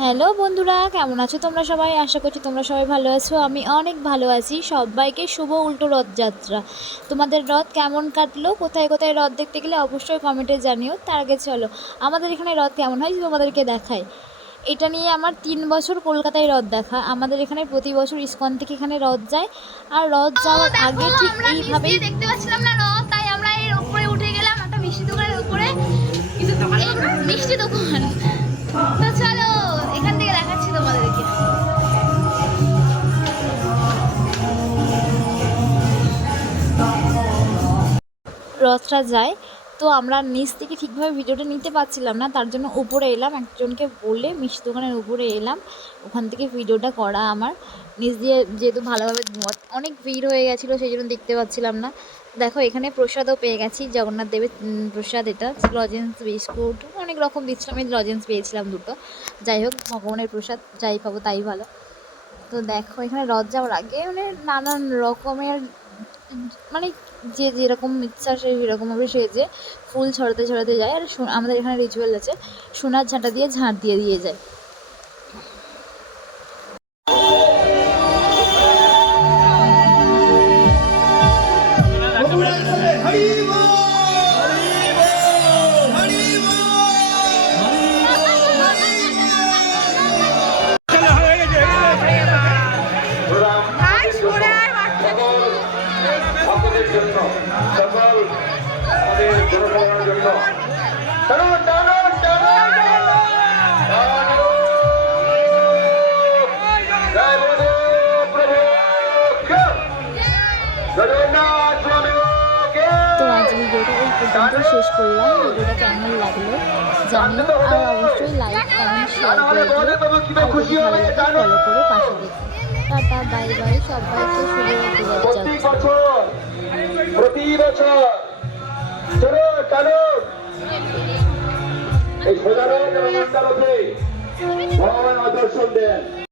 Hello বন্ধুরা, কেমন আছো তোমরা সবাই? আশা করছি তোমরা সবাই ভালো আছো। আমি অনেক ভালো আছি। সবাইকে শুভ উল্টো রথযাত্রা। তোমাদের রথ কেমন কাটলো? কোথায় কোথায় রথ দেখতে গেলে অবশ্যই কমেন্টে জানিও। তার আগে চলো আমাদের এখানে রথ কেমন হয় তোমাদেরকে দেখাই। এটা নিয়ে আমার 3 বছর কলকাতায় রথ দেখা। আমাদের এখানে প্রতি বছর ইসকন থেকে এখানে রথ যায়। আর রথ যাওয়ার আগে ঠিক এইভাবেই দেখতে পাচ্ছিলাম না রথ, তাই আমরা এর উপরে উঠে গেলাম একটা মিষ্টি দোকানের উপরে। কিন্তু মিষ্টি দোকান তো চলো এখান থেকে দেখাচ্ছি তোমাদেরকে। রথটা যায়। তো আমরা নিচ থেকে ঠিকভাবে ভিডিওটা নিতে পারছিলাম না, তার জন্য উপরে এলাম, একজনকে বলে মিষ্টি দোকানের উপরে এলাম, ওখান থেকে ভিডিওটা করা আমার। নিচ দিয়ে যেহেতু ভালোভাবে অনেক ভিড় হয়ে গেছিলো, সেই জন্য দেখতে পাচ্ছিলাম না। দেখো এখানে প্রসাদও পেয়ে গেছি, জগন্নাথ দেবের প্রসাদ। এটা লজেন্স, বিস্কুট অনেক রকম দিচ্ছিলাম। আমি লজেন্স পেয়েছিলাম দুটো। যাই হোক, ভগবানের প্রসাদ যাই পাবো তাই ভালো। তো দেখো এখানে রথ যাওয়ার আগে নানান রকমের মানে যে যেরকম ইচ্ছা সে সেরকমভাবে সেজে ফুল ছড়াতে ছড়াতে যায়। আর আমাদের এখানে রিচুয়াল আছে, সোনার ঝাঁটা দিয়ে ঝাঁট দিয়ে দিয়ে যায়। তো আজ ভিডিওটা এই পর্যন্ত শেষ করলাম। ভিডিওটা কেমন লাগলো জানিও, আর অবশ্যই লাইক কমেন্ট শেয়ার করে দিও। আর যদি ভালো লাগে ফলো করে পাশে দেখো। টাটা, বাই বাই, সবাইকে শুভ রথযাত্রা। প্রতি বছর চলো চলো এই সোজা রথ এবং মন্ডা রথে ভগবান দর্শন দেন।